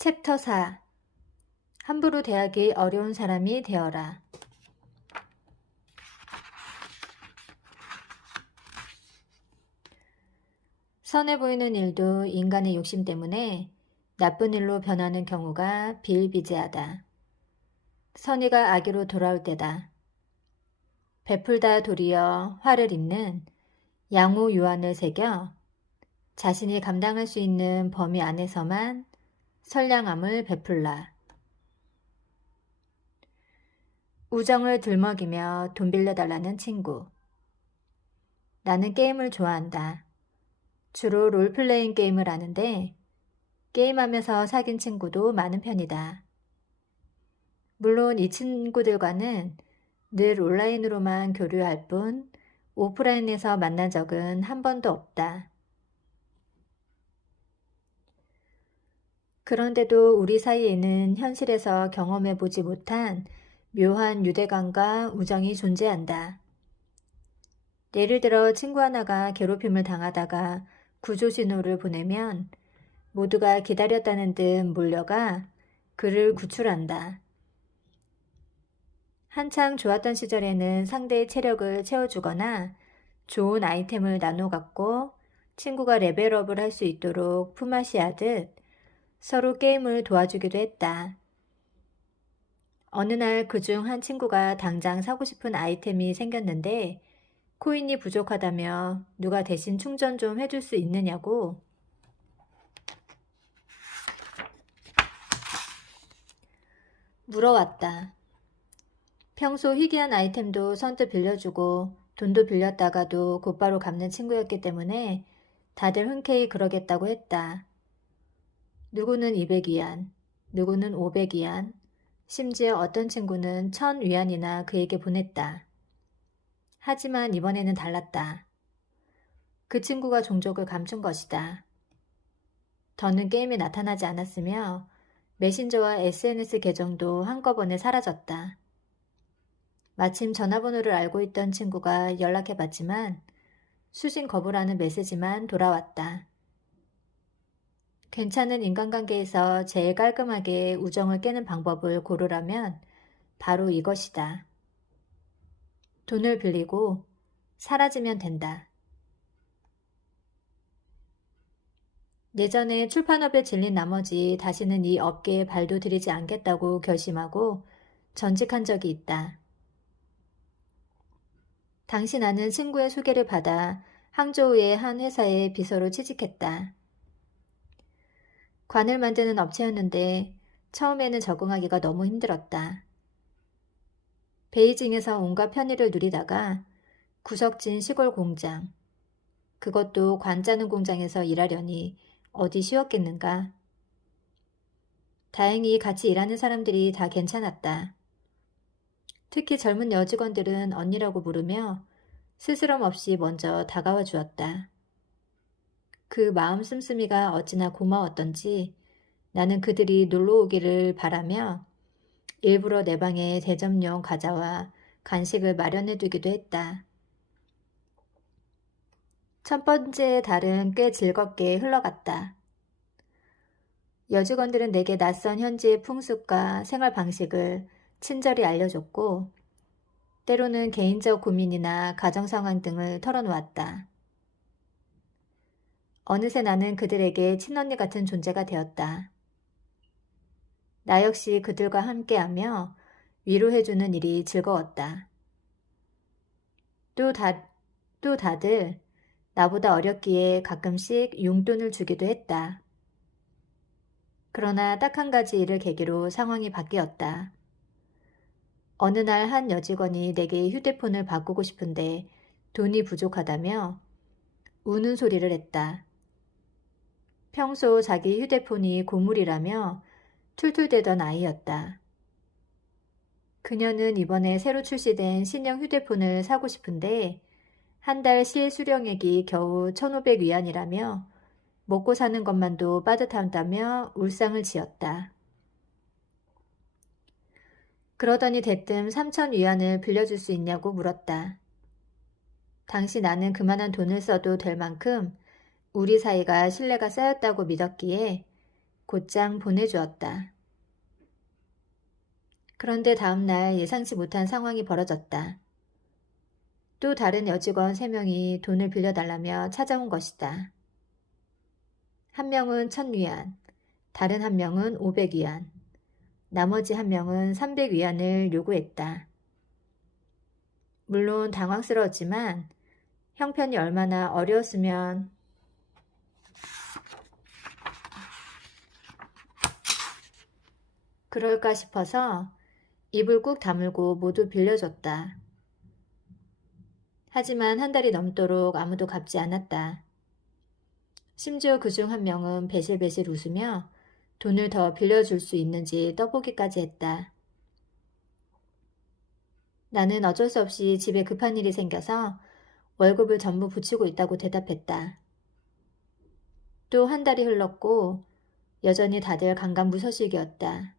챕터 4. 함부로 대하기 어려운 사람이 되어라. 선해 보이는 일도 인간의 욕심 때문에 나쁜 일로 변하는 경우가 비일비재하다. 선의가 악의로 돌아올 때다. 베풀다 도리어 화를 입는 양호 유한을 새겨 자신이 감당할 수 있는 범위 안에서만 선량함을 베풀라. 우정을 들먹이며 돈 빌려달라는 친구. 나는 게임을 좋아한다. 주로 롤플레잉 게임을 하는데 게임하면서 사귄 친구도 많은 편이다. 물론 이 친구들과는 늘 온라인으로만 교류할 뿐 오프라인에서 만난 적은 한 번도 없다. 그런데도 우리 사이에는 현실에서 경험해보지 못한 묘한 유대감과 우정이 존재한다. 예를 들어 친구 하나가 괴롭힘을 당하다가 구조 신호를 보내면 모두가 기다렸다는 듯 몰려가 그를 구출한다. 한창 좋았던 시절에는 상대의 체력을 채워주거나 좋은 아이템을 나눠 갖고 친구가 레벨업을 할 수 있도록 품앗이하듯 서로 게임을 도와주기도 했다. 어느 날 그중 한 친구가 당장 사고 싶은 아이템이 생겼는데 코인이 부족하다며 누가 대신 충전 좀 해줄 수 있느냐고 물어왔다. 평소 희귀한 아이템도 선뜻 빌려주고 돈도 빌렸다가도 곧바로 갚는 친구였기 때문에 다들 흔쾌히 그러겠다고 했다. 누구는 200위안, 누구는 500위안, 심지어 어떤 친구는 1000위안이나 그에게 보냈다. 하지만 이번에는 달랐다. 그 친구가 종족을 감춘 것이다. 더는 게임에 나타나지 않았으며 메신저와 SNS 계정도 한꺼번에 사라졌다. 마침 전화번호를 알고 있던 친구가 연락해봤지만 수신 거부라는 메시지만 돌아왔다. 괜찮은 인간관계에서 제일 깔끔하게 우정을 깨는 방법을 고르라면 바로 이것이다. 돈을 빌리고 사라지면 된다. 예전에 출판업에 질린 나머지 다시는 이 업계에 발도 들이지 않겠다고 결심하고 전직한 적이 있다. 당시 나는 친구의 소개를 받아 항저우의 한 회사에 비서로 취직했다. 관을 만드는 업체였는데 처음에는 적응하기가 너무 힘들었다. 베이징에서 온갖 편의를 누리다가 구석진 시골 공장, 그것도 관 짜는 공장에서 일하려니 어디 쉬웠겠는가. 다행히 같이 일하는 사람들이 다 괜찮았다. 특히 젊은 여직원들은 언니라고 부르며 스스럼 없이 먼저 다가와 주었다. 그 마음 씀씀이가 어찌나 고마웠던지 나는 그들이 놀러 오기를 바라며 일부러 내 방에 대접용 과자와 간식을 마련해 두기도 했다. 첫 번째 달은 꽤 즐겁게 흘러갔다. 여직원들은 내게 낯선 현지의 풍습과 생활 방식을 친절히 알려줬고 때로는 개인적 고민이나 가정 상황 등을 털어놓았다. 어느새 나는 그들에게 친언니 같은 존재가 되었다. 나 역시 그들과 함께하며 위로해주는 일이 즐거웠다. 또 다들 나보다 어렸기에 가끔씩 용돈을 주기도 했다. 그러나 딱 한 가지 일을 계기로 상황이 바뀌었다. 어느 날 한 여직원이 내게 휴대폰을 바꾸고 싶은데 돈이 부족하다며 우는 소리를 했다. 평소 자기 휴대폰이 고물이라며 툴툴대던 아이였다. 그녀는 이번에 새로 출시된 신형 휴대폰을 사고 싶은데 한 달 실수령액이 겨우 1,500위안이라며 먹고 사는 것만도 빠듯하다며 울상을 지었다. 그러더니 대뜸 3,000위안을 빌려줄 수 있냐고 물었다. 당시 나는 그만한 돈을 써도 될 만큼 우리 사이가 신뢰가 쌓였다고 믿었기에 곧장 보내주었다. 그런데 다음날 예상치 못한 상황이 벌어졌다. 또 다른 여직원 3명이 돈을 빌려달라며 찾아온 것이다. 한 명은 1,000위안, 다른 한 명은 500위안, 나머지 한 명은 300위안을 요구했다. 물론 당황스러웠지만 형편이 얼마나 어려웠으면 그럴까 싶어서 입을 꾹 다물고 모두 빌려줬다. 하지만 한 달이 넘도록 아무도 갚지 않았다. 심지어 그중 한 명은 배실배실 웃으며 돈을 더 빌려줄 수 있는지 떠보기까지 했다. 나는 어쩔 수 없이 집에 급한 일이 생겨서 월급을 전부 붙이고 있다고 대답했다. 또 한 달이 흘렀고 여전히 다들 강간무소식이었다.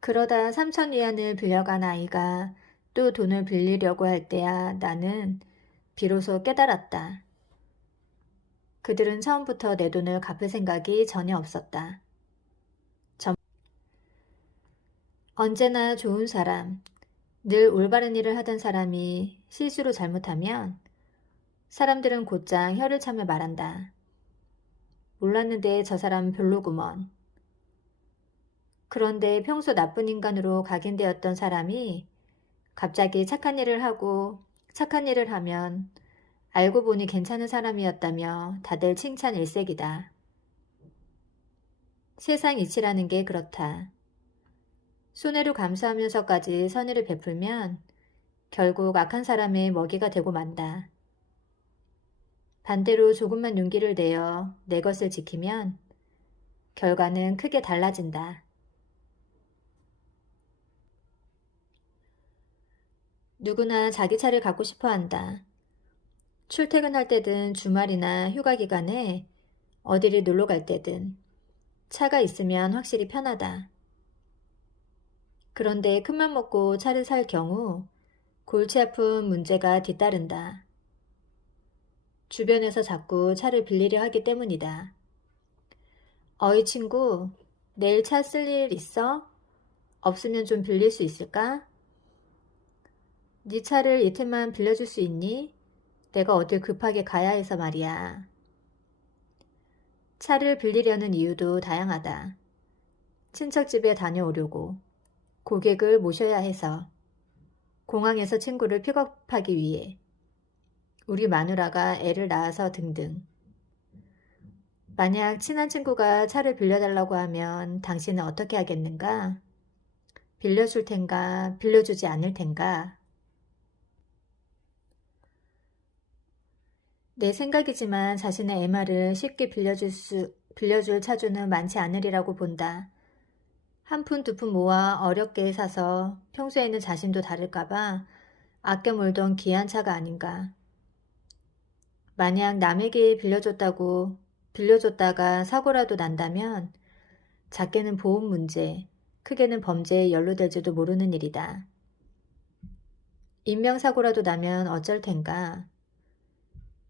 그러다 3,000위안을 빌려간 아이가 또 돈을 빌리려고 할 때야 나는 비로소 깨달았다. 그들은 처음부터 내 돈을 갚을 생각이 전혀 없었다. 언제나 좋은 사람, 늘 올바른 일을 하던 사람이 실수로 잘못하면 사람들은 곧장 혀를 차며 말한다. 몰랐는데 저 사람 별로구먼. 그런데 평소 나쁜 인간으로 각인되었던 사람이 갑자기 착한 일을 하고 착한 일을 하면 알고 보니 괜찮은 사람이었다며 다들 칭찬 일색이다. 세상 이치라는 게 그렇다. 손해로 감수하면서까지 선의를 베풀면 결국 악한 사람의 먹이가 되고 만다. 반대로 조금만 용기를 내어 내 것을 지키면 결과는 크게 달라진다. 누구나 자기 차를 갖고 싶어 한다. 출퇴근할 때든 주말이나 휴가 기간에 어디를 놀러 갈 때든 차가 있으면 확실히 편하다. 그런데 큰맘 먹고 차를 살 경우 골치 아픈 문제가 뒤따른다. 주변에서 자꾸 차를 빌리려 하기 때문이다. 어이 친구, 내일 차 쓸 일 있어? 없으면 좀 빌릴 수 있을까? 네 차를 이틀만 빌려줄 수 있니? 내가 어딜 급하게 가야 해서 말이야. 차를 빌리려는 이유도 다양하다. 친척 집에 다녀오려고, 고객을 모셔야 해서, 공항에서 친구를 픽업하기 위해, 우리 마누라가 애를 낳아서 등등. 만약 친한 친구가 차를 빌려달라고 하면 당신은 어떻게 하겠는가? 빌려줄 텐가, 빌려주지 않을 텐가? 내 생각이지만 자신의 MR을 쉽게 빌려줄 차주는 많지 않으리라고 본다. 한 푼 두 푼 모아 어렵게 사서 평소에는 자신도 다를까봐 아껴 몰던 귀한 차가 아닌가. 만약 남에게 빌려줬다가 사고라도 난다면 작게는 보험 문제, 크게는 범죄에 연루될지도 모르는 일이다. 인명사고라도 나면 어쩔 텐가.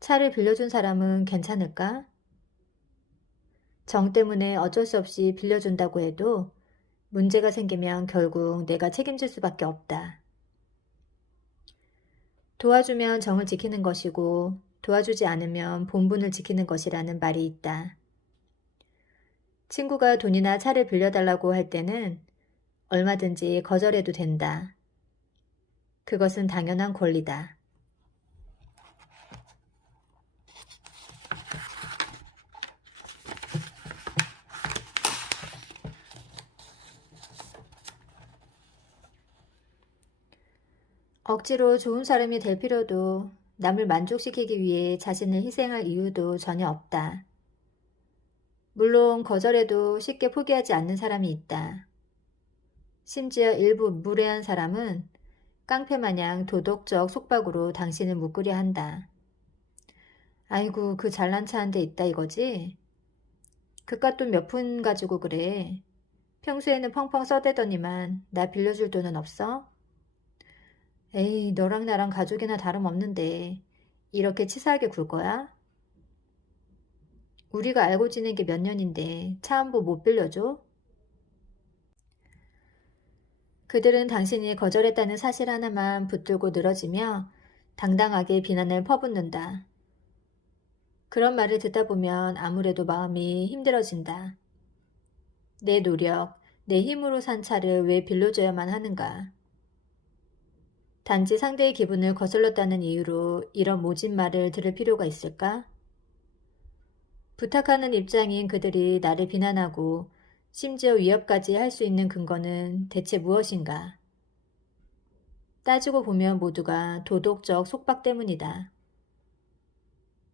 차를 빌려준 사람은 괜찮을까? 정 때문에 어쩔 수 없이 빌려준다고 해도 문제가 생기면 결국 내가 책임질 수밖에 없다. 도와주면 정을 지키는 것이고 도와주지 않으면 본분을 지키는 것이라는 말이 있다. 친구가 돈이나 차를 빌려달라고 할 때는 얼마든지 거절해도 된다. 그것은 당연한 권리다. 억지로 좋은 사람이 될 필요도 남을 만족시키기 위해 자신을 희생할 이유도 전혀 없다. 물론 거절해도 쉽게 포기하지 않는 사람이 있다. 심지어 일부 무례한 사람은 깡패마냥 도덕적 속박으로 당신을 묶으려 한다. 아이고 그 잘난 차 한 대 있다 이거지? 그깟 돈 몇 푼 가지고 그래. 평소에는 펑펑 써대더니만 나 빌려줄 돈은 없어? 에이 너랑 나랑 가족이나 다름없는데 이렇게 치사하게 굴 거야? 우리가 알고 지낸 게 몇 년인데 차 한 부 못 빌려줘? 그들은 당신이 거절했다는 사실 하나만 붙들고 늘어지며 당당하게 비난을 퍼붓는다. 그런 말을 듣다 보면 아무래도 마음이 힘들어진다. 내 노력, 내 힘으로 산 차를 왜 빌려줘야만 하는가? 단지 상대의 기분을 거슬렀다는 이유로 이런 모진 말을 들을 필요가 있을까? 부탁하는 입장인 그들이 나를 비난하고 심지어 위협까지 할 수 있는 근거는 대체 무엇인가? 따지고 보면 모두가 도덕적 속박 때문이다.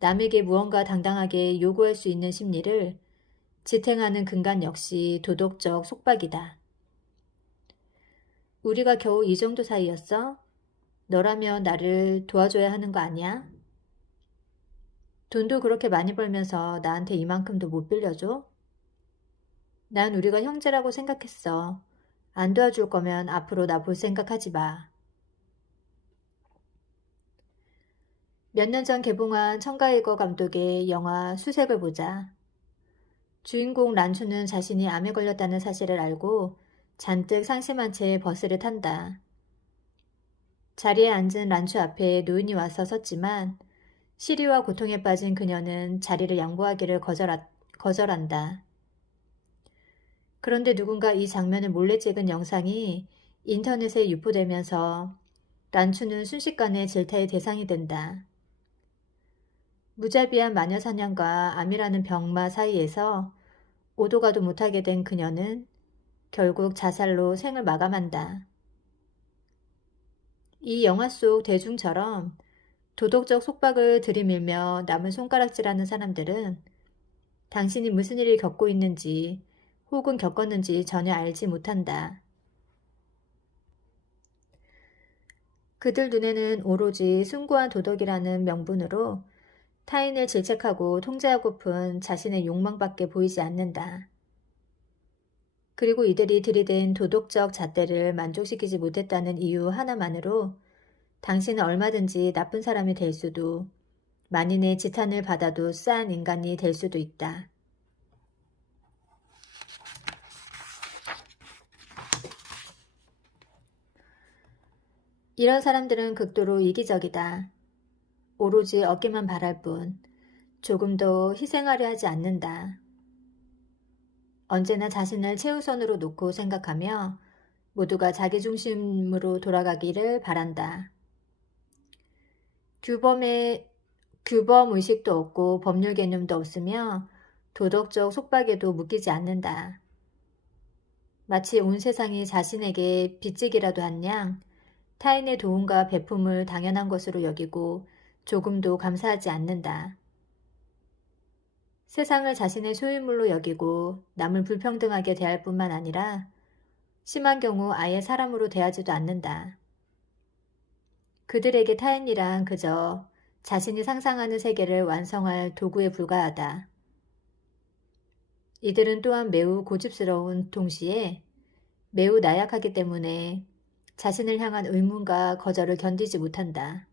남에게 무언가 당당하게 요구할 수 있는 심리를 지탱하는 근간 역시 도덕적 속박이다. 우리가 겨우 이 정도 사이였어? 너라면 나를 도와줘야 하는 거 아니야? 돈도 그렇게 많이 벌면서 나한테 이만큼도 못 빌려줘? 난 우리가 형제라고 생각했어. 안 도와줄 거면 앞으로 나 볼 생각하지 마. 몇 년 전 개봉한 청가이거 감독의 영화 수색을 보자. 주인공 란추는 자신이 암에 걸렸다는 사실을 알고 잔뜩 상심한 채 버스를 탄다. 자리에 앉은 란추 앞에 노인이 와서 섰지만 시리와 고통에 빠진 그녀는 자리를 양보하기를 거절한다. 그런데 누군가 이 장면을 몰래 찍은 영상이 인터넷에 유포되면서 란추는 순식간에 질타의 대상이 된다. 무자비한 마녀사냥과 암이라는 병마 사이에서 오도 가도 못하게 된 그녀는 결국 자살로 생을 마감한다. 이 영화 속 대중처럼 도덕적 속박을 들이밀며 남을 손가락질하는 사람들은 당신이 무슨 일을 겪고 있는지 혹은 겪었는지 전혀 알지 못한다. 그들 눈에는 오로지 숭고한 도덕이라는 명분으로 타인을 질책하고 통제하고픈 자신의 욕망밖에 보이지 않는다. 그리고 이들이 들이댄 도덕적 잣대를 만족시키지 못했다는 이유 하나만으로 당신은 얼마든지 나쁜 사람이 될 수도 만인의 지탄을 받아도 싼 인간이 될 수도 있다. 이런 사람들은 극도로 이기적이다. 오로지 얻기만 바랄 뿐 조금도 희생하려 하지 않는다. 언제나 자신을 최우선으로 놓고 생각하며 모두가 자기중심으로 돌아가기를 바란다. 규범 의식도 없고 법률 개념도 없으며 도덕적 속박에도 묶이지 않는다. 마치 온 세상이 자신에게 빚지기라도 한 양 타인의 도움과 베품을 당연한 것으로 여기고 조금도 감사하지 않는다. 세상을 자신의 소유물로 여기고 남을 불평등하게 대할 뿐만 아니라 심한 경우 아예 사람으로 대하지도 않는다. 그들에게 타인이란 그저 자신이 상상하는 세계를 완성할 도구에 불과하다. 이들은 또한 매우 고집스러운 동시에 매우 나약하기 때문에 자신을 향한 의문과 거절을 견디지 못한다.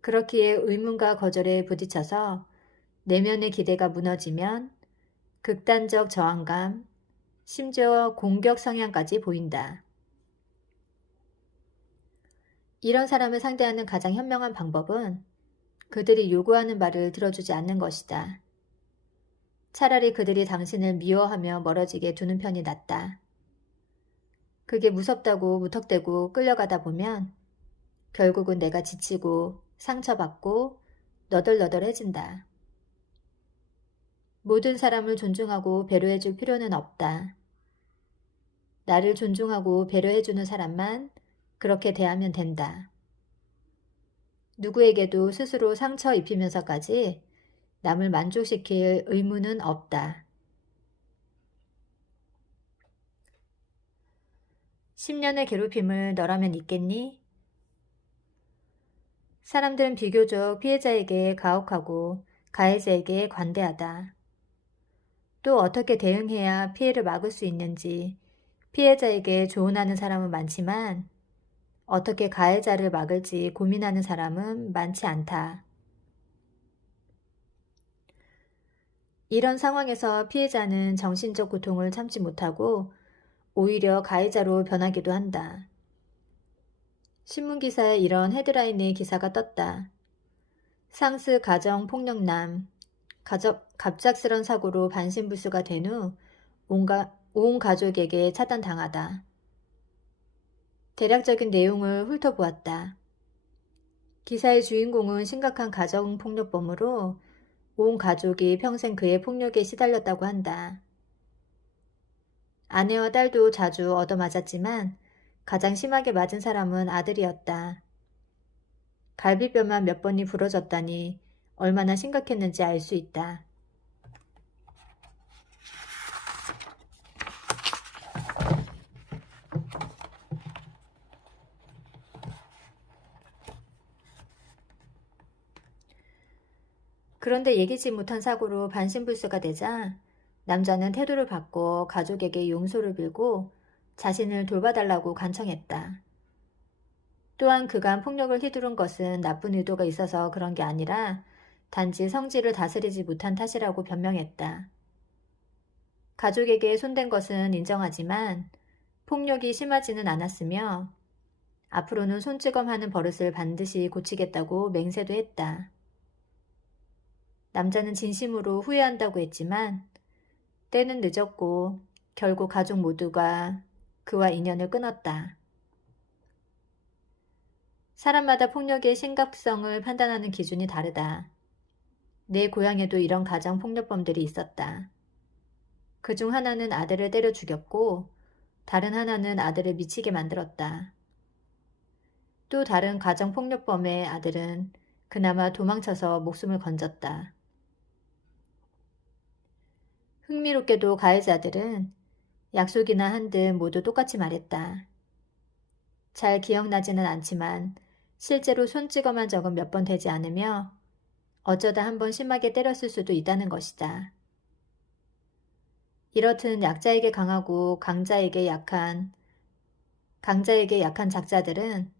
그렇기에 의문과 거절에 부딪혀서 내면의 기대가 무너지면 극단적 저항감, 심지어 공격 성향까지 보인다. 이런 사람을 상대하는 가장 현명한 방법은 그들이 요구하는 말을 들어주지 않는 것이다. 차라리 그들이 당신을 미워하며 멀어지게 두는 편이 낫다. 그게 무섭다고 무턱대고 끌려가다 보면 결국은 내가 지치고 상처받고 너덜너덜해진다. 모든 사람을 존중하고 배려해줄 필요는 없다. 나를 존중하고 배려해주는 사람만 그렇게 대하면 된다. 누구에게도 스스로 상처 입히면서까지 남을 만족시킬 의무는 없다. 10년의 괴롭힘을 너라면 잊겠니? 사람들은 비교적 피해자에게 가혹하고 가해자에게 관대하다. 또 어떻게 대응해야 피해를 막을 수 있는지 피해자에게 조언하는 사람은 많지만 어떻게 가해자를 막을지 고민하는 사람은 많지 않다. 이런 상황에서 피해자는 정신적 고통을 참지 못하고 오히려 가해자로 변하기도 한다. 신문기사에 이런 헤드라인의 기사가 떴다. 상스 가정 폭력남, 갑작스런 사고로 반신불수가 된 후 온 가족에게 차단당하다. 대략적인 내용을 훑어보았다. 기사의 주인공은 심각한 가정폭력범으로 온 가족이 평생 그의 폭력에 시달렸다고 한다. 아내와 딸도 자주 얻어맞았지만 가장 심하게 맞은 사람은 아들이었다. 갈비뼈만 몇 번이 부러졌다니 얼마나 심각했는지 알 수 있다. 그런데 예기치 못한 사고로 반신불수가 되자 남자는 태도를 바꿔 가족에게 용서를 빌고 자신을 돌봐달라고 간청했다. 또한 그간 폭력을 휘두른 것은 나쁜 의도가 있어서 그런 게 아니라 단지 성질을 다스리지 못한 탓이라고 변명했다. 가족에게 손댄 것은 인정하지만 폭력이 심하지는 않았으며 앞으로는 손찌검하는 버릇을 반드시 고치겠다고 맹세도 했다. 남자는 진심으로 후회한다고 했지만 때는 늦었고 결국 가족 모두가 그와 인연을 끊었다. 사람마다 폭력의 심각성을 판단하는 기준이 다르다. 내 고향에도 이런 가정폭력범들이 있었다. 그중 하나는 아들을 때려 죽였고 다른 하나는 아들을 미치게 만들었다. 또 다른 가정폭력범의 아들은 그나마 도망쳐서 목숨을 건졌다. 흥미롭게도 가해자들은 약속이나 한 듯 모두 똑같이 말했다. 잘 기억나지는 않지만 실제로 손찌검한 적은 몇 번 되지 않으며 어쩌다 한 번 심하게 때렸을 수도 있다는 것이다. 이렇듯 약자에게 강하고 강자에게 약한 작자들은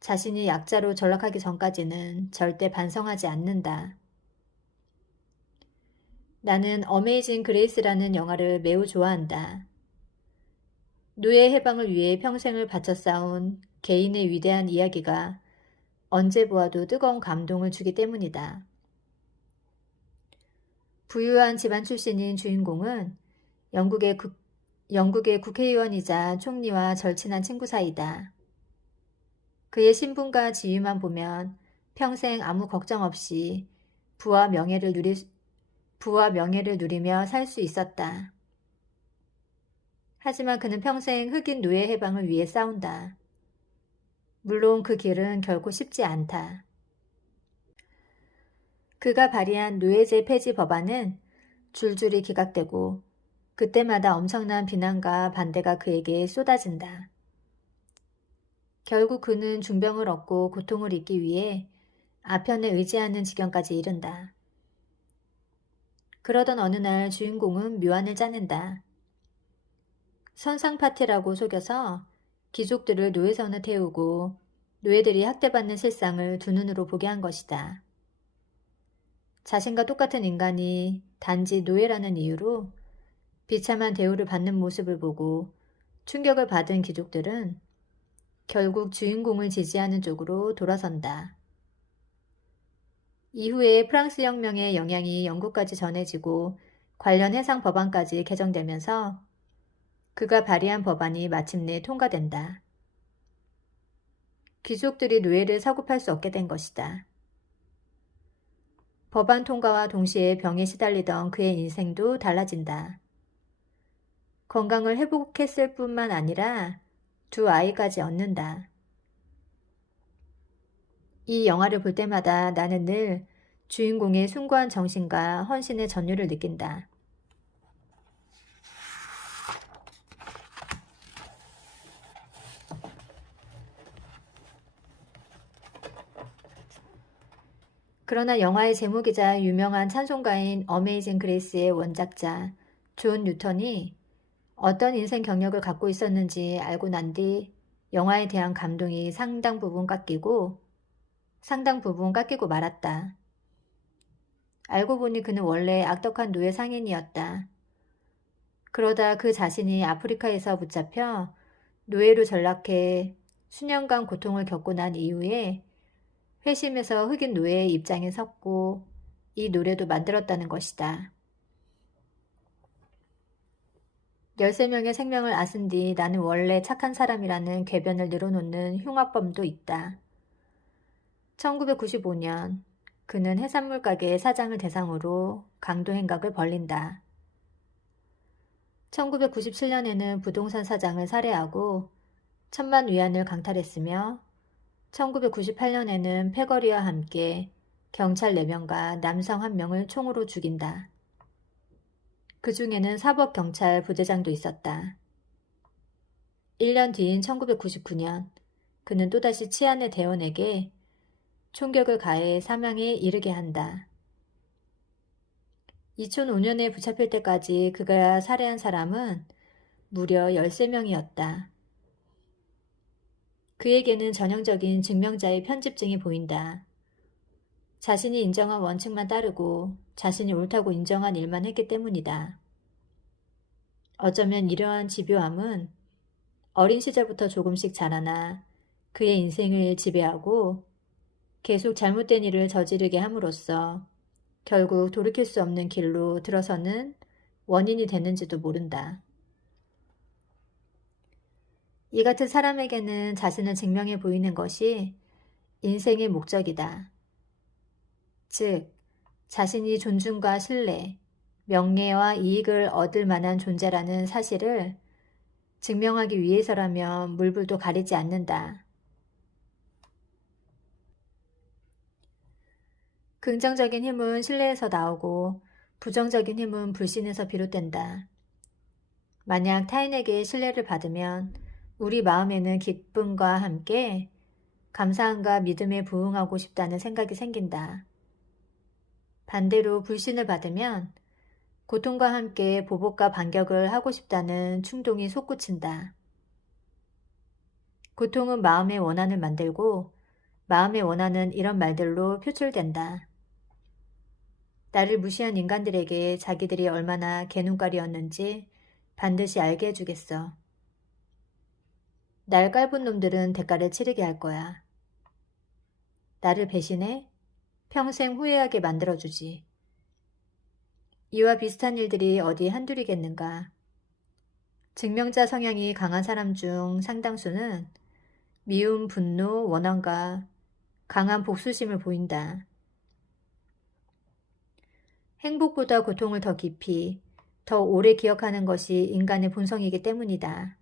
자신이 약자로 전락하기 전까지는 절대 반성하지 않는다. 나는 어메이징 그레이스라는 영화를 매우 좋아한다. 노예 해방을 위해 평생을 바쳐 싸운 개인의 위대한 이야기가 언제 보아도 뜨거운 감동을 주기 때문이다. 부유한 집안 출신인 주인공은 영국의 국회의원이자 총리와 절친한 친구 사이다. 그의 신분과 지위만 보면 평생 아무 걱정 없이 부와 명예를 누리며 살 수 있었다. 하지만 그는 평생 흑인 노예 해방을 위해 싸운다. 물론 그 길은 결코 쉽지 않다. 그가 발의한 노예제 폐지 법안은 줄줄이 기각되고 그때마다 엄청난 비난과 반대가 그에게 쏟아진다. 결국 그는 중병을 얻고 고통을 잊기 위해 아편에 의지하는 지경까지 이른다. 그러던 어느 날 주인공은 묘안을 짜낸다. 선상 파티라고 속여서 귀족들을 노예선에 태우고 노예들이 학대받는 실상을 두 눈으로 보게 한 것이다. 자신과 똑같은 인간이 단지 노예라는 이유로 비참한 대우를 받는 모습을 보고 충격을 받은 귀족들은 결국 주인공을 지지하는 쪽으로 돌아선다. 이후에 프랑스 혁명의 영향이 영국까지 전해지고 관련 해상 법안까지 개정되면서 그가 발의한 법안이 마침내 통과된다. 귀족들이 노예를 사고팔 수 없게 된 것이다. 법안 통과와 동시에 병에 시달리던 그의 인생도 달라진다. 건강을 회복했을 뿐만 아니라 두 아이까지 얻는다. 이 영화를 볼 때마다 나는 늘 주인공의 숭고한 정신과 헌신의 전율을 느낀다. 그러나 영화의 제목이자 유명한 찬송가인 어메이징 그레이스의 원작자 존 뉴턴이 어떤 인생 경력을 갖고 있었는지 알고 난 뒤 영화에 대한 감동이 상당 부분 깎이고 말았다. 알고 보니 그는 원래 악덕한 노예 상인이었다. 그러다 그 자신이 아프리카에서 붙잡혀 노예로 전락해 수년간 고통을 겪고 난 이후에 회심해서 흑인 노예의 입장에 섰고 이 노래도 만들었다는 것이다. 13명의 생명을 앗은 뒤 나는 원래 착한 사람이라는 궤변을 늘어놓는 흉악범도 있다. 1995년 그는 해산물 가게 사장을 대상으로 강도 행각을 벌린다. 1997년에는 부동산 사장을 살해하고 1,000만 위안을 강탈했으며 1998년에는 패거리와 함께 경찰 4명과 남성 1명을 총으로 죽인다. 그 중에는 사법경찰 부대장도 있었다. 1년 뒤인 1999년 그는 또다시 치안의 대원에게 총격을 가해 사망에 이르게 한다. 2005년에 붙잡힐 때까지 그가 살해한 사람은 무려 13명이었다. 그에게는 전형적인 증명자의 편집증이 보인다. 자신이 인정한 원칙만 따르고 자신이 옳다고 인정한 일만 했기 때문이다. 어쩌면 이러한 집요함은 어린 시절부터 조금씩 자라나 그의 인생을 지배하고 계속 잘못된 일을 저지르게 함으로써 결국 돌이킬 수 없는 길로 들어서는 원인이 됐는지도 모른다. 이 같은 사람에게는 자신을 증명해 보이는 것이 인생의 목적이다. 즉, 자신이 존중과 신뢰, 명예와 이익을 얻을 만한 존재라는 사실을 증명하기 위해서라면 물불도 가리지 않는다. 긍정적인 힘은 신뢰에서 나오고 부정적인 힘은 불신에서 비롯된다. 만약 타인에게 신뢰를 받으면 우리 마음에는 기쁨과 함께 감사함과 믿음에 부응하고 싶다는 생각이 생긴다. 반대로 불신을 받으면 고통과 함께 보복과 반격을 하고 싶다는 충동이 솟구친다. 고통은 마음의 원한을 만들고 마음의 원한은 이런 말들로 표출된다. 나를 무시한 인간들에게 자기들이 얼마나 개눈깔이었는지 반드시 알게 해주겠어. 날 깔본 놈들은 대가를 치르게 할 거야. 나를 배신해 평생 후회하게 만들어주지. 이와 비슷한 일들이 어디 한둘이겠는가. 증명자 성향이 강한 사람 중 상당수는 미움, 분노, 원한과 강한 복수심을 보인다. 행복보다 고통을 더 깊이, 더 오래 기억하는 것이 인간의 본성이기 때문이다.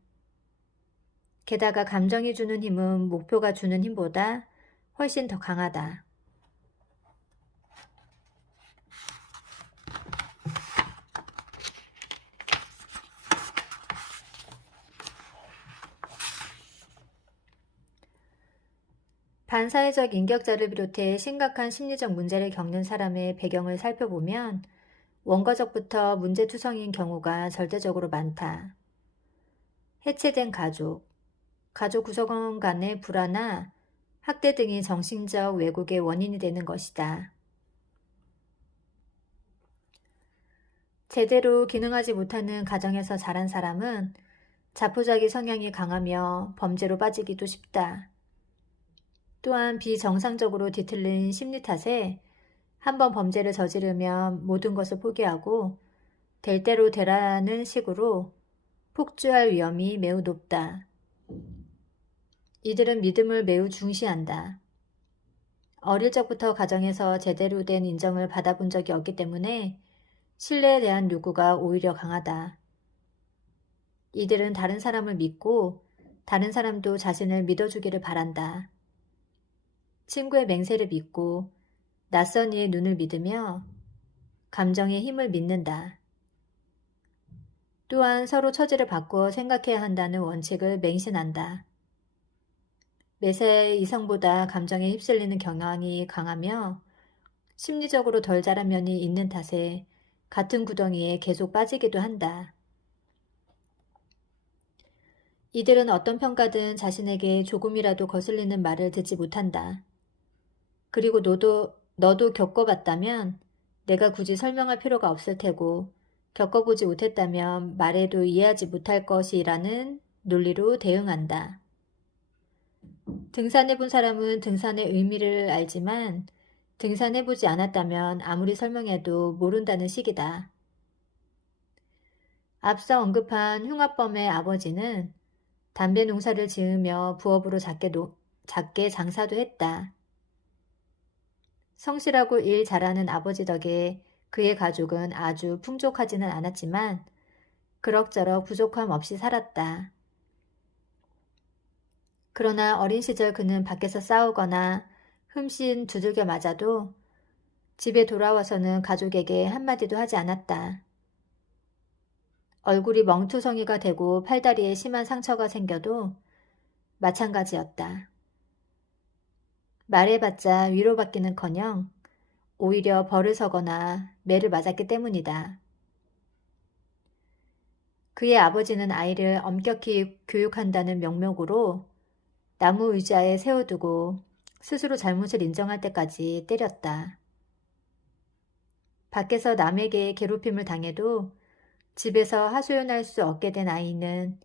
게다가 감정이 주는 힘은 목표가 주는 힘보다 훨씬 더 강하다. 반사회적 인격자를 비롯해 심각한 심리적 문제를 겪는 사람의 배경을 살펴보면 원거적부터 문제투성인 경우가 절대적으로 많다. 해체된 가족, 가족 구성원 간의 불화나 학대 등이 정신적 왜곡의 원인이 되는 것이다. 제대로 기능하지 못하는 가정에서 자란 사람은 자포자기 성향이 강하며 범죄로 빠지기도 쉽다. 또한 비정상적으로 뒤틀린 심리 탓에 한번 범죄를 저지르면 모든 것을 포기하고 될 대로 되라는 식으로 폭주할 위험이 매우 높다. 이들은 믿음을 매우 중시한다. 어릴 적부터 가정에서 제대로 된 인정을 받아본 적이 없기 때문에 신뢰에 대한 요구가 오히려 강하다. 이들은 다른 사람을 믿고 다른 사람도 자신을 믿어주기를 바란다. 친구의 맹세를 믿고 낯선 이의 눈을 믿으며 감정의 힘을 믿는다. 또한 서로 처지를 바꾸어 생각해야 한다는 원칙을 맹신한다. 매사에 이성보다 감정에 휩쓸리는 경향이 강하며 심리적으로 덜 자란 면이 있는 탓에 같은 구덩이에 계속 빠지기도 한다. 이들은 어떤 평가든 자신에게 조금이라도 거슬리는 말을 듣지 못한다. 그리고 너도 겪어봤다면 내가 굳이 설명할 필요가 없을 테고 겪어보지 못했다면 말해도 이해하지 못할 것이라는 논리로 대응한다. 등산해본 사람은 등산의 의미를 알지만 등산해보지 않았다면 아무리 설명해도 모른다는 식이다. 앞서 언급한 흉악범의 아버지는 담배 농사를 지으며 부업으로 작게 장사도 했다. 성실하고 일 잘하는 아버지 덕에 그의 가족은 아주 풍족하지는 않았지만 그럭저럭 부족함 없이 살았다. 그러나 어린 시절 그는 밖에서 싸우거나 흠씬 두들겨 맞아도 집에 돌아와서는 가족에게 한마디도 하지 않았다. 얼굴이 멍투성이가 되고 팔다리에 심한 상처가 생겨도 마찬가지였다. 말해봤자 위로받기는커녕 오히려 벌을 서거나 매를 맞았기 때문이다. 그의 아버지는 아이를 엄격히 교육한다는 명목으로 나무 의자에 세워두고 스스로 잘못을 인정할 때까지 때렸다. 밖에서 남에게 괴롭힘을 당해도 집에서 하소연할 수 없게 된 아이는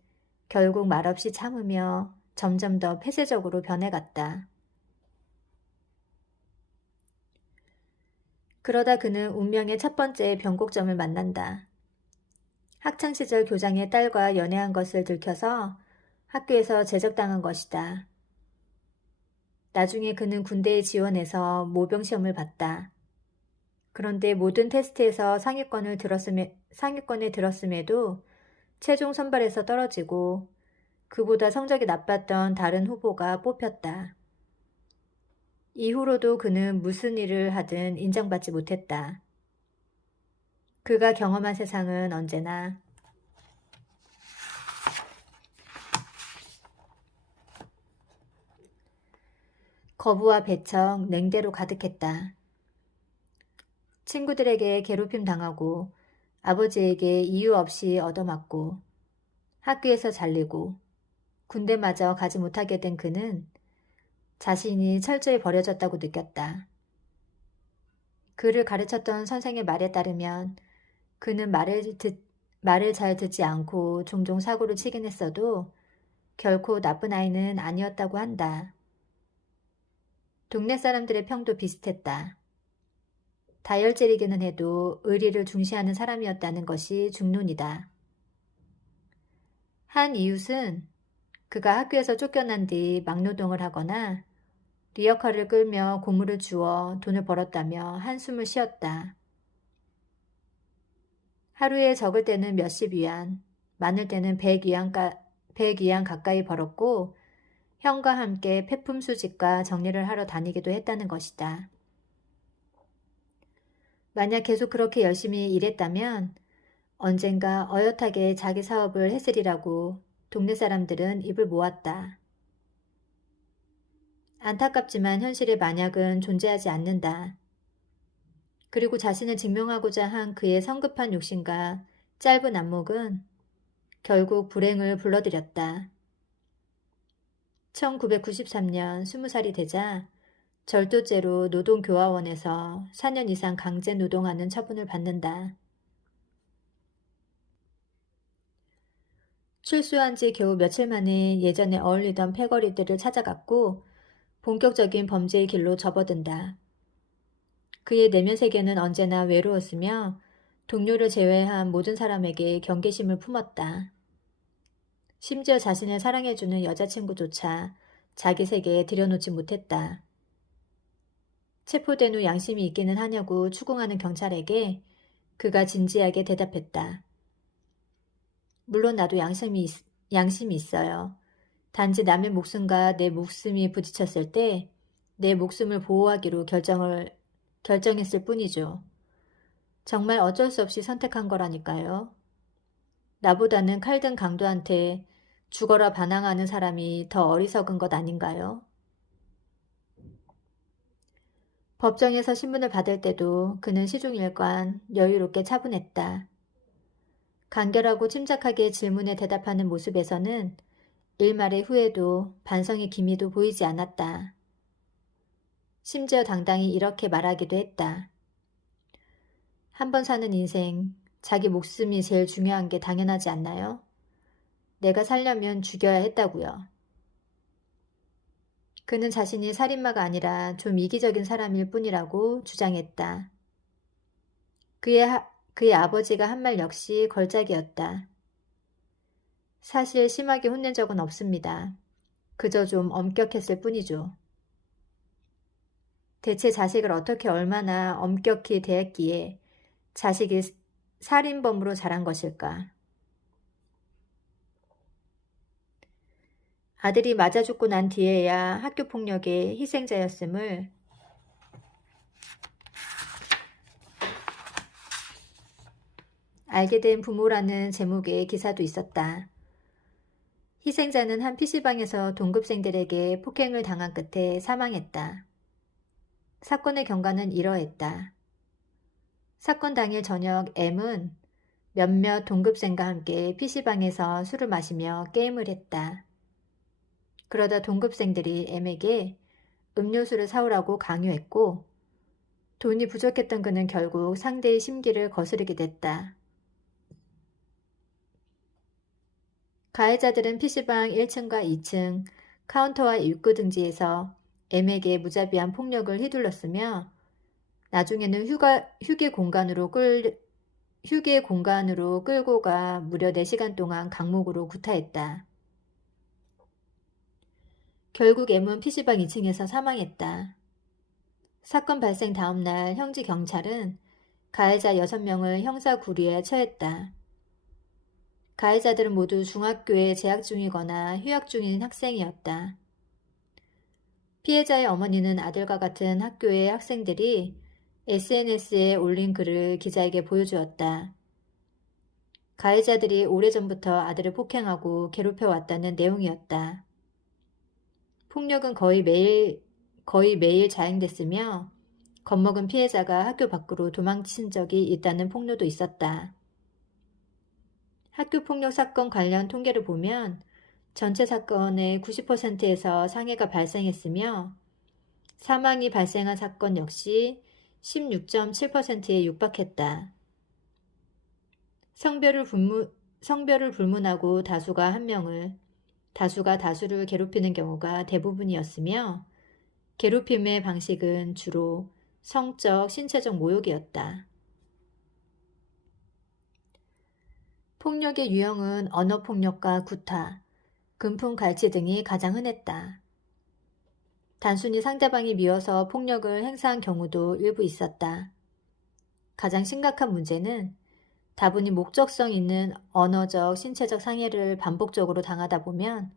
결국 말없이 참으며 점점 더 폐쇄적으로 변해갔다. 그러다 그는 운명의 첫 번째 변곡점을 만난다. 학창시절 교장의 딸과 연애한 것을 들켜서 학교에서 제적당한 것이다. 나중에 그는 군대에 지원해서 모병시험을 봤다. 그런데 모든 테스트에서 상위권에 들었음에도 최종 선발에서 떨어지고 그보다 성적이 나빴던 다른 후보가 뽑혔다. 이후로도 그는 무슨 일을 하든 인정받지 못했다. 그가 경험한 세상은 언제나 거부와 배척, 냉대로 가득했다. 친구들에게 괴롭힘 당하고 아버지에게 이유 없이 얻어맞고 학교에서 잘리고 군대마저 가지 못하게 된 그는 자신이 철저히 버려졌다고 느꼈다. 그를 가르쳤던 선생의 말에 따르면 그는 말을 잘 듣지 않고 종종 사고를 치긴 했어도 결코 나쁜 아이는 아니었다고 한다. 동네 사람들의 평도 비슷했다. 다혈질이기는 해도 의리를 중시하는 사람이었다는 것이 중론이다. 한 이웃은 그가 학교에서 쫓겨난 뒤 막노동을 하거나 리어카를 끌며 고물을 주워 돈을 벌었다며 한숨을 쉬었다. 하루에 적을 때는 몇십 위안, 많을 때는 100위안 가까이 벌었고 형과 함께 폐품 수집과 정리를 하러 다니기도 했다는 것이다. 만약 계속 그렇게 열심히 일했다면 언젠가 어엿하게 자기 사업을 했으리라고 동네 사람들은 입을 모았다. 안타깝지만 현실의 만약은 존재하지 않는다. 그리고 자신을 증명하고자 한 그의 성급한 욕심과 짧은 안목은 결국 불행을 불러들였다. 1993년 20살이 되자 절도죄로 노동교화원에서 4년 이상 강제 노동하는 처분을 받는다. 출소한 지 겨우 며칠 만에 예전에 어울리던 패거리들을 찾아갔고 본격적인 범죄의 길로 접어든다. 그의 내면 세계는 언제나 외로웠으며 동료를 제외한 모든 사람에게 경계심을 품었다. 심지어 자신을 사랑해주는 여자친구조차 자기 세계에 들여놓지 못했다. 체포된 후 양심이 있기는 하냐고 추궁하는 경찰에게 그가 진지하게 대답했다. 물론 나도 양심이 있어요. 단지 남의 목숨과 내 목숨이 부딪혔을 때 내 목숨을 보호하기로 결정했을 뿐이죠. 정말 어쩔 수 없이 선택한 거라니까요. 나보다는 칼든 강도한테 죽어라 반항하는 사람이 더 어리석은 것 아닌가요? 법정에서 신문을 받을 때도 그는 시종일관 여유롭게 차분했다. 간결하고 침착하게 질문에 대답하는 모습에서는 일말의 후회도 반성의 기미도 보이지 않았다. 심지어 당당히 이렇게 말하기도 했다. 한 번 사는 인생, 자기 목숨이 제일 중요한 게 당연하지 않나요? 내가 살려면 죽여야 했다고요. 그는 자신이 살인마가 아니라 좀 이기적인 사람일 뿐이라고 주장했다. 그의 아버지가 한 말 역시 걸작이었다. 사실 심하게 혼낸 적은 없습니다. 그저 좀 엄격했을 뿐이죠. 대체 자식을 어떻게 얼마나 엄격히 대했기에 자식이 살인범으로 자란 것일까? 아들이 맞아 죽고 난 뒤에야 학교폭력의 희생자였음을 알게 된 부모라는 제목의 기사도 있었다. 희생자는 한 PC방에서 동급생들에게 폭행을 당한 끝에 사망했다. 사건의 경과는 이러했다. 사건 당일 저녁 M은 몇몇 동급생과 함께 PC방에서 술을 마시며 게임을 했다. 그러다 동급생들이 M에게 음료수를 사오라고 강요했고 돈이 부족했던 그는 결국 상대의 심기를 거스르게 됐다. 가해자들은 PC방 1층과 2층 카운터와 입구 등지에서 M에게 무자비한 폭력을 휘둘렀으며 나중에는 휴게 공간으로 끌고 가 무려 4시간 동안 강목으로 구타했다. 결국 M은 PC방 2층에서 사망했다. 사건 발생 다음 날 현지 경찰은 가해자 6명을 형사 구류에 처했다. 가해자들은 모두 중학교에 재학 중이거나 휴학 중인 학생이었다. 피해자의 어머니는 아들과 같은 학교의 학생들이 SNS에 올린 글을 기자에게 보여주었다. 가해자들이 오래전부터 아들을 폭행하고 괴롭혀왔다는 내용이었다. 폭력은 거의 매일 자행됐으며 겁먹은 피해자가 학교 밖으로 도망친 적이 있다는 폭로도 있었다. 학교폭력 사건 관련 통계를 보면 전체 사건의 90%에서 상해가 발생했으며 사망이 발생한 사건 역시 16.7%에 육박했다. 성별을 불문하고 다수가 다수를 괴롭히는 경우가 대부분이었으며 괴롭힘의 방식은 주로 성적, 신체적 모욕이었다. 폭력의 유형은 언어폭력과 구타, 금품갈취 등이 가장 흔했다. 단순히 상대방이 미워서 폭력을 행사한 경우도 일부 있었다. 가장 심각한 문제는 다분히 목적성 있는 언어적, 신체적 상해를 반복적으로 당하다 보면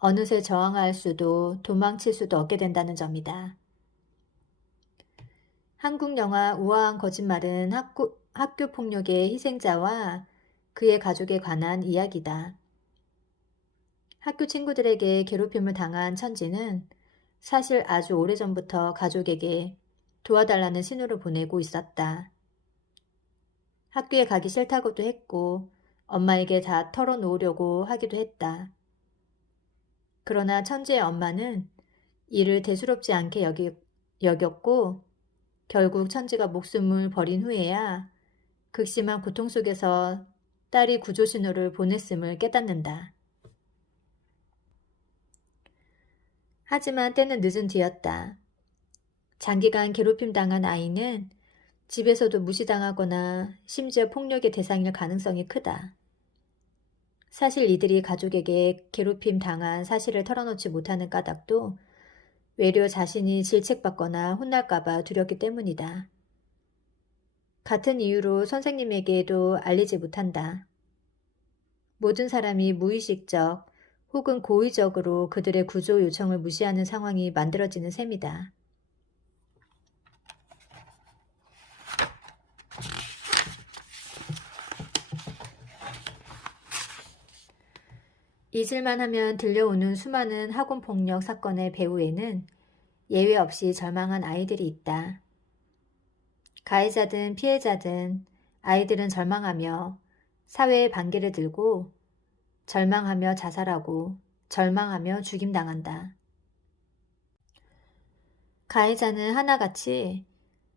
어느새 저항할 수도 도망칠 수도 없게 된다는 점이다. 한국 영화 우아한 거짓말은 학교 폭력의 희생자와 그의 가족에 관한 이야기다. 학교 친구들에게 괴롭힘을 당한 천지는 사실 아주 오래전부터 가족에게 도와달라는 신호를 보내고 있었다. 학교에 가기 싫다고도 했고 엄마에게 다 털어놓으려고 하기도 했다. 그러나 천지의 엄마는 이를 대수롭지 않게 여겼고 결국 천지가 목숨을 버린 후에야 극심한 고통 속에서 딸이 구조 신호를 보냈음을 깨닫는다. 하지만 때는 늦은 뒤였다. 장기간 괴롭힘 당한 아이는 집에서도 무시당하거나 심지어 폭력의 대상일 가능성이 크다. 사실 이들이 가족에게 괴롭힘 당한 사실을 털어놓지 못하는 까닭도 외려 자신이 질책받거나 혼날까봐 두렵기 때문이다. 같은 이유로 선생님에게도 알리지 못한다. 모든 사람이 무의식적 혹은 고의적으로 그들의 구조 요청을 무시하는 상황이 만들어지는 셈이다. 잊을만 하면 들려오는 수많은 학원폭력 사건의 배후에는 예외 없이 절망한 아이들이 있다. 가해자든 피해자든 아이들은 절망하며 사회의 반기를 들고 절망하며 자살하고 절망하며 죽임당한다. 가해자는 하나같이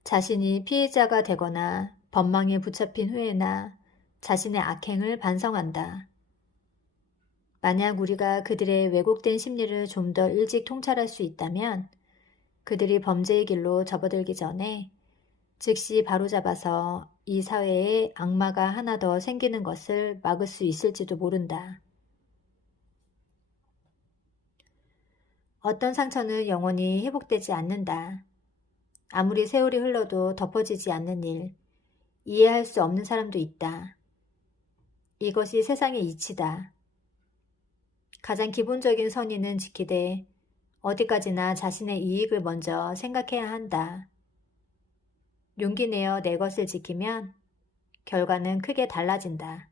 자신이 피해자가 되거나 법망에 붙잡힌 후에나 자신의 악행을 반성한다. 만약 우리가 그들의 왜곡된 심리를 좀 더 일찍 통찰할 수 있다면 그들이 범죄의 길로 접어들기 전에 즉시 바로잡아서 이 사회에 악마가 하나 더 생기는 것을 막을 수 있을지도 모른다. 어떤 상처는 영원히 회복되지 않는다. 아무리 세월이 흘러도 덮어지지 않는 일, 이해할 수 없는 사람도 있다. 이것이 세상의 이치다. 가장 기본적인 선의는 지키되 어디까지나 자신의 이익을 먼저 생각해야 한다. 용기 내어 내 것을 지키면 결과는 크게 달라진다.